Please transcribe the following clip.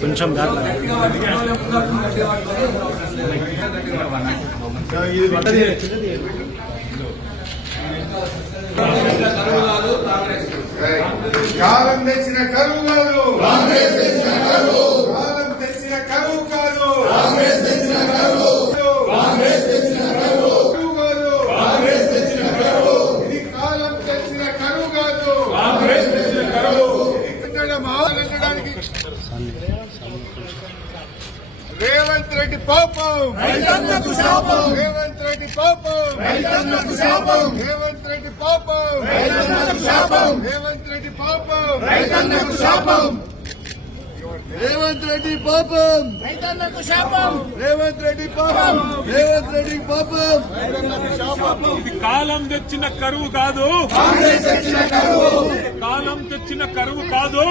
కొంచెం కాలం తెచ్చిన కరువు కాదు, కాంగ్రెస్ తెచ్చిన కరువు. కాలం తెచ్చిన కరువు కాదు, కాంగ్రెస్ తెచ్చిన కరువు. కాంగ్రెస్ తెచ్చిన కరువు కాదు, కాంగ్రెస్ తెచ్చిన కరువు. ఇది కాలం తెచ్చిన కరువు కాదు, కాంగ్రెస్ తెచ్చిన కరువు. మాట్లాడడానికి రేవంత్ రెడ్డి పాపం, రైతన్నకు శాపం. రేవంత్ రెడ్డి పాపం, రైతన్నకు శాపం. రేవంత్ రెడ్డి పాపం, రైతన్నకు శాపం. రేవంత్ రెడ్డి పాపం, రైతన్నకు శాపం. రేవంత్ రెడ్డి పాపం, రైతన్నకు శాపం. రేవంత్ రెడ్డి పాపం, రేవంత్ రెడ్డి పాపం, రైతన్నకు శాపం. ఇది కాలం తెచ్చిన కరువు కాదు, కాంగ్రెస్ తెచ్చిన కరువు. కాలం తెచ్చిన కరువు కాదు.